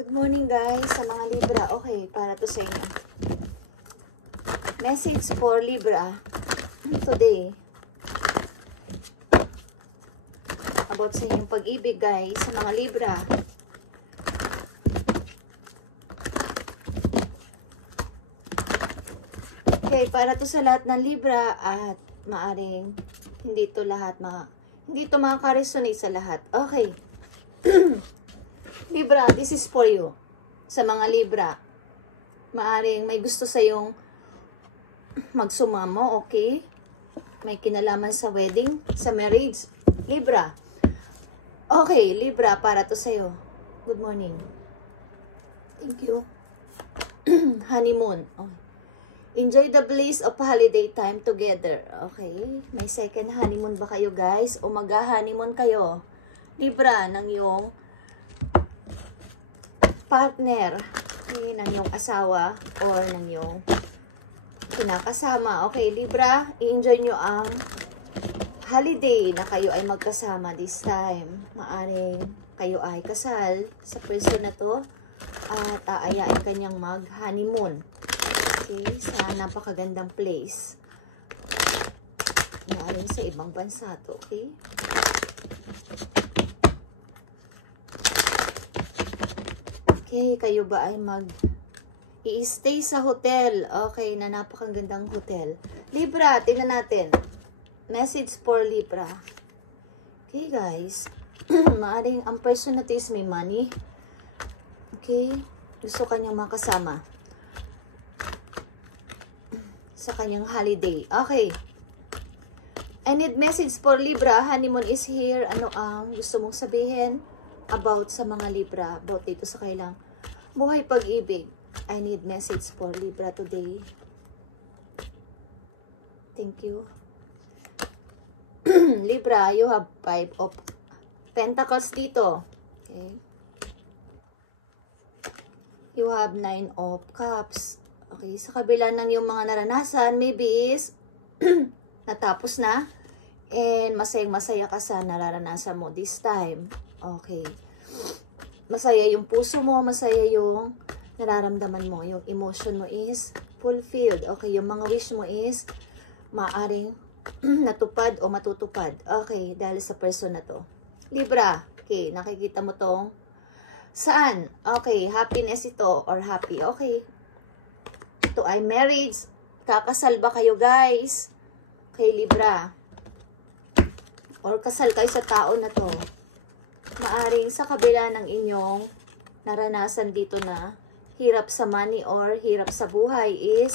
Good morning guys sa mga Libra. Okay, para to sa inyo. Message for Libra today. About sa inyong pag-ibig guys sa mga Libra. Okay, para to sa lahat ng Libra at maaring hindi to lahat hindi to makaka-resonate sa lahat. Okay. Libra, this is for you. Sa mga Libra, maaring may gusto sa yung magsumamo, okay? May kinalaman sa wedding, sa marriage. Libra. Okay, Libra, para to sa'yo. Good morning. Thank you. Honeymoon. Oh. Enjoy the bliss of holiday time together. Okay. May second honeymoon ba kayo, guys? O mag-honeymoon kayo? Libra, ng yung partner, okay, ng yung asawa or ng yung kinakasama. Okay, Libra, i-enjoy nyo ang holiday na kayo ay magkasama this time. Maaring kayo ay kasal sa person na to at aayain kanyang mag-honeymoon. Okay, sa napakagandang place. Maaring sa ibang bansa to, okay? Okay, kayo ba ay i-stay sa hotel? Okay, na napakagandang hotel. Libra, tingnan natin. Message for Libra. Okay, guys. Maaring ang person na is may money. Okay, gusto kanyang makasama sa kanyang holiday. Okay. I need message for Libra. Honeymoon is here. Ano ang gusto mong sabihin about sa mga Libra? About dito sa kailang buhay pag-ibig. I need message for Libra today. Thank you. Libra, you have 5 of Pentacles dito. Okay. You have 9 of Cups. Okay, sa kabila ng yung mga naranasan, maybe is natapos na and masayang-masaya ka sa nararanasan mo this time. Okay. Masaya yung puso mo, masaya yung nararamdaman mo, yung emotion mo is fulfilled. Okay, yung mga wish mo is maaring natupad o matutupad. Okay, dahil sa person na to. Libra, okay, nakikita mo tong saan? Okay, happiness ito or happy. Okay. Ito ay marriage. Kakasal ba kayo, guys? Okay, Libra. Or kasal kayo sa tao na to. Maaring sa kabila ng inyong naranasan dito na hirap sa money or hirap sa buhay is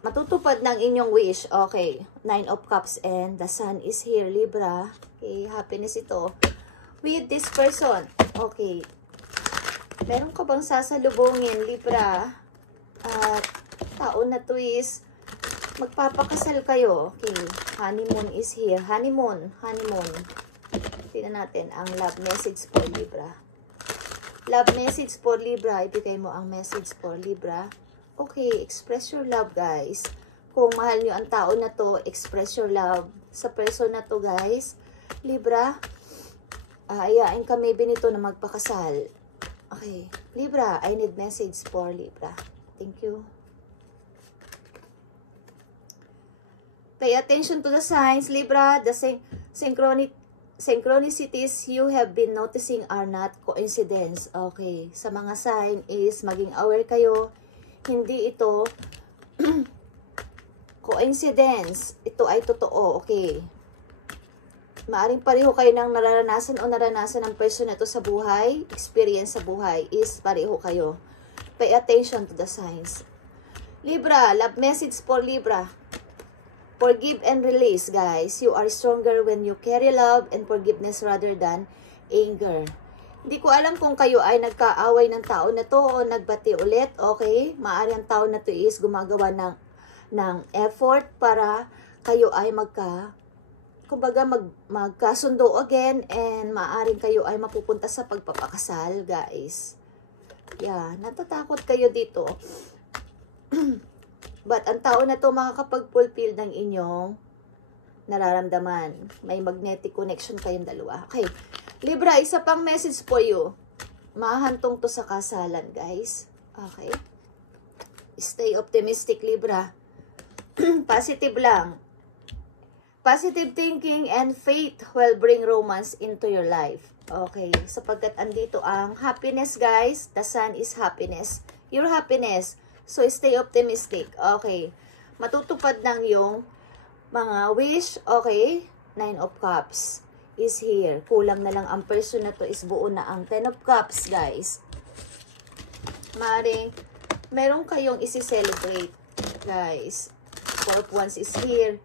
matutupad ng inyong wish. Okay, 9 of Cups and the Sun is here, Libra. Okay, happiness ito. With this person. Okay. Meron ka bang sasalubungin, Libra? At taon na to is magpapakasal kayo. Okay, honeymoon is here. Honeymoon. Tingnan natin ang love message for Libra. Love message for Libra. Ibigay mo ang message for Libra. Okay, express your love, guys. Kung mahal nyo ang tao na to, express your love sa person na to, guys. Libra, ayain ka maybe nito na magpakasal. Okay, Libra, I need message for Libra. Thank you. Pay attention to the signs, Libra. The synchronicities you have been noticing are not coincidence. Okay. Sa mga sign is maging aware kayo. Hindi ito coincidence. Ito ay totoo. Okay. Maaring pareho kayo ng naranasan ng person na ito sa buhay. Experience sa buhay is pareho kayo. Pay attention to the signs. Libra, love message for Libra. Forgive and release, guys. You are stronger when you carry love and forgiveness rather than anger. Hindi ko alam kung kayo ay nagkaaway ng tao na to o nagbati ulit. Okay? Maaari ang tao na to is gumagawa ng effort para kayo ay magkasundo again and maaaring kayo ay mapupunta sa pagpapakasal, guys. Yeah, natatakot kayo dito. But ang tao na to makakapag-fulfill ng inyong nararamdaman. May magnetic connection kayong dalawa. Okay. Libra, isa pang message for you. mahantong to sa kasalan, guys. Okay? Stay optimistic, Libra. Positive lang. Positive thinking and faith will bring romance into your life. Okay, sapagkat andito ang happiness, guys. The sun is happiness. Your happiness. So, stay optimistic. Okay. Matutupad ng yung mga wish. Okay. 9 of Cups is here. Kulang na lang ang person na to is buo na ang 10 of Cups, guys. Maring, meron kayong isi-celebrate, guys. 4 of Wands is here.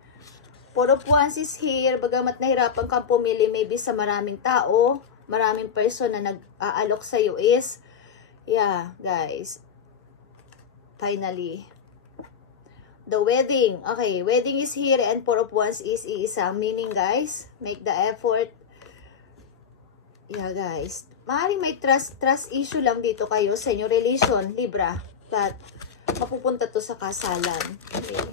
4 of Wands is here. Bagamat nahirapan kang pumili maybe sa maraming tao, maraming person na nag-aalok sa'yo is, yeah, guys. Finally, the wedding. Okay, wedding is here and 4 of Wands is iisang. Meaning, guys, make the effort. Yeah, guys. Maaaring may trust issue lang dito kayo sa inyong relation, Libra. But, mapupunta to sa kasalan. Okay.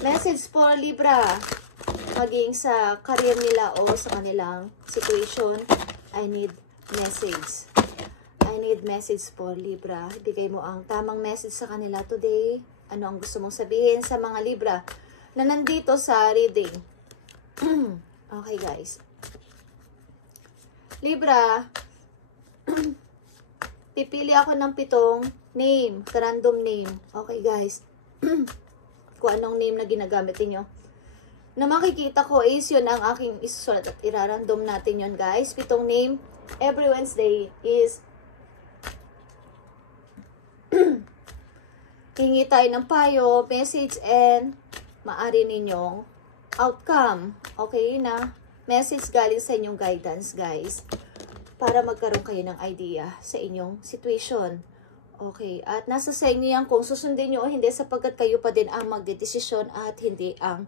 Message for Libra, maging sa career nila o sa kanilang situation, I need message. I need message for Libra. Ibigay mo ang tamang message sa kanila today. Ano ang gusto mong sabihin sa mga Libra na nandito sa reading? Okay, guys. Libra, pipili ako ng 7 name, random name. Okay, guys. Kung anong name na ginagamit niyo. Na makikita ko is yun ang aking isusulat at irarandom natin yun, guys. 7 name every Wednesday is hingi tayo ng payo, message, and maari ninyong outcome. Okay na? Message galing sa inyong guidance, guys. Para magkaroon kayo ng idea sa inyong situation. Okay, at nasa sa inyo yan kung susundin nyo o hindi sapagkat kayo pa din ang magdedesisyon at hindi ang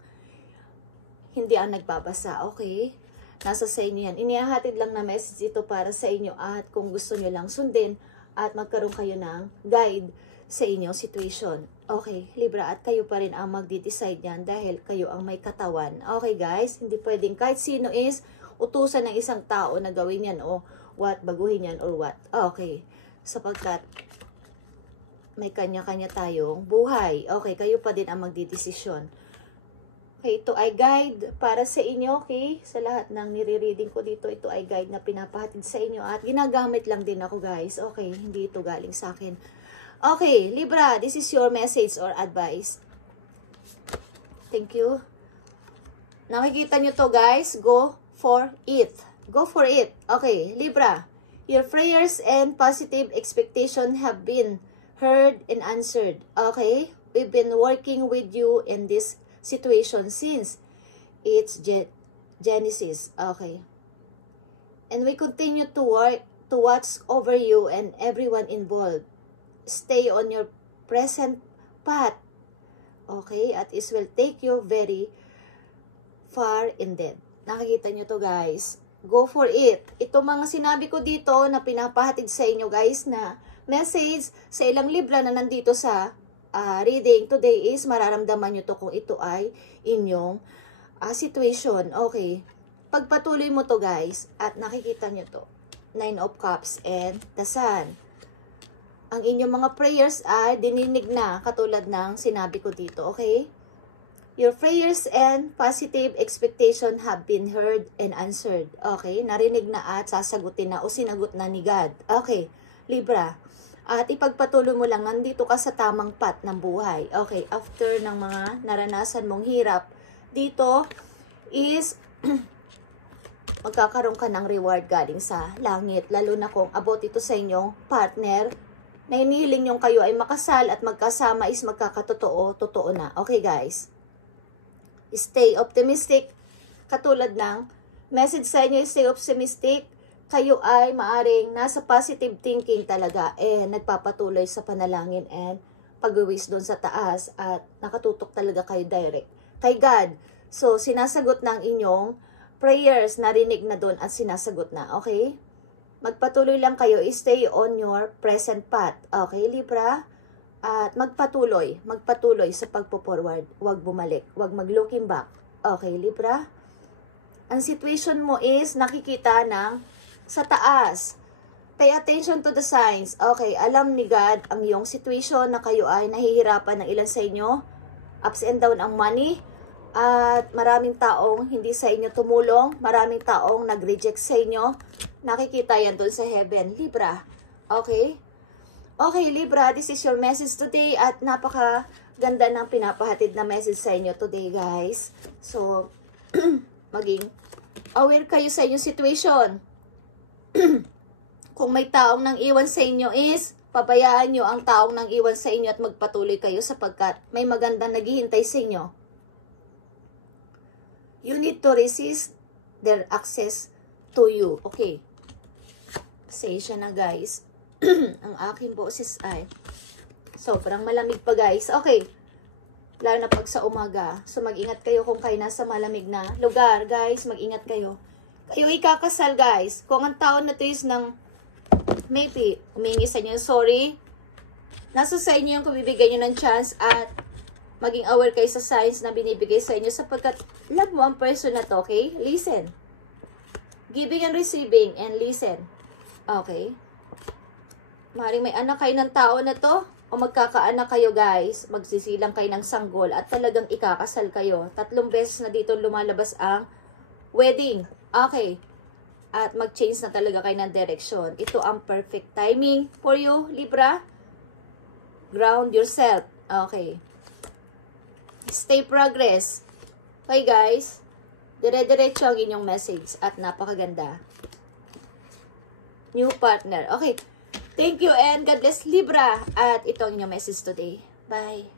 nagbabasa, okay? Nasa sa inyo yan. Inihahatid lang na message ito para sa inyo at kung gusto nyo lang sundin at magkaroon kayo ng guide sa inyong situation. Okay, Libra, at kayo pa rin ang magde-decide yan dahil kayo ang may katawan. Okay, guys? Hindi pwedeng kahit sino is utusan ng isang tao na gawin yan o what, baguhin yan or what. Okay, sapagkat may kanya-kanya tayong buhay. Okay, kayo pa din ang magdidesisyon. Okay, ito ay guide para sa inyo, okay? Sa lahat ng nire-reading ko dito, ito ay guide na pinapahatid sa inyo at ginagamit lang din ako, guys. Okay, hindi ito galing sa akin. Okay, Libra, this is your message or advice. Thank you. Nakikita nyo to, guys. Go for it. Go for it. Okay, Libra, your prayers and positive expectation have been heard and answered. Okay? We've been working with you in this situation since its genesis. Okay? And we continue to work to watch over you and everyone involved. Stay on your present path. Okay? At it will take you very far indeed. Nakikita nyo to, guys. Go for it. Ito mga sinabi ko dito na pinapahatid sa inyo, guys, na message sa ilang Libra na nandito sa reading today is mararamdaman nyo to kung ito ay inyong situation. Okay. Pagpatuloy mo to, guys, at nakikita nyo to. 9 of Cups and the Sun. Ang inyong mga prayers ay dininig na katulad ng sinabi ko dito. Okay? Your prayers and positive expectation have been heard and answered. Okay? Narinig na at sasagutin na o sinagot na ni God. Okay. Libra. At ipagpatuloy mo lang, nandito ka sa tamang path ng buhay. Okay, after ng mga naranasan mong hirap, dito is magkakaroon ka ng reward galing sa langit. Lalo na kung about ito sa inyong partner, na hinihiling yung kayo ay makasal at magkasama is magkakatotoo, totoo na. Okay, guys? Stay optimistic. Katulad ng message sa inyo, stay optimistic. Kayo ay maaring nasa positive thinking talaga nagpapatuloy sa panalangin and pag-wish doon sa taas at nakatutok talaga kayo direct kay God. So, sinasagot ng inyong prayers, narinig na doon at sinasagot na. Okay? Magpatuloy lang kayo, stay on your present path. Okay, Libra? At magpatuloy sa pagpo-forward. Huwag bumalik, huwag mag-looking back. Okay, Libra? Ang situation mo is nakikita ng sa taas. Pay attention to the signs. Okay, alam ni God ang iyong situation na kayo ay nahihirapan ng ilan sa inyo. Ups and down ang money. At maraming taong hindi sa inyo tumulong. Maraming taong nag-reject sa inyo. Nakikita yan doon sa heaven. Libra. Okay? Okay, Libra, this is your message today. At napaka-ganda ng pinapahatid na message sa inyo today, guys. So, maging aware kayo sa inyong situation. Kung may taong nang iwan sa inyo is, pabayaan nyo ang taong nang iwan sa inyo at magpatuloy kayo sapagkat may magandang naghihintay sa inyo. You need to resist their access to you. Okay. Pasensya na guys. Ang aking boses ay sobrang malamig pa guys. Okay. Lalo na pag sa umaga. So mag-ingat kayo kung kayo nasa malamig na lugar. Guys, mag-ingat kayo. Kayo ikakasal guys. Kung ang taon na to is ng maybe, humingi sa inyo, sorry. Nasa sa inyo yung kumibigay nyo ng chance at maging aware kayo sa signs na binibigay sa inyo sapagkat love mo ang person na to, okay? Listen. Giving and receiving and listen. Okay? Maring may anak kayo ng tao na to o magkakaanak kayo guys, magsisilang kayo ng sanggol at talagang ikakasal kayo. 3 beses na dito lumalabas ang wedding. Okay. At mag-change na talaga kayo ng direction. Ito ang perfect timing for you, Libra. Ground yourself. Okay. Stay progress. Okay, guys. Dire-diretso ang inyong message at napakaganda. New partner. Okay. Thank you and God bless, Libra. At ito ang inyong message today. Bye.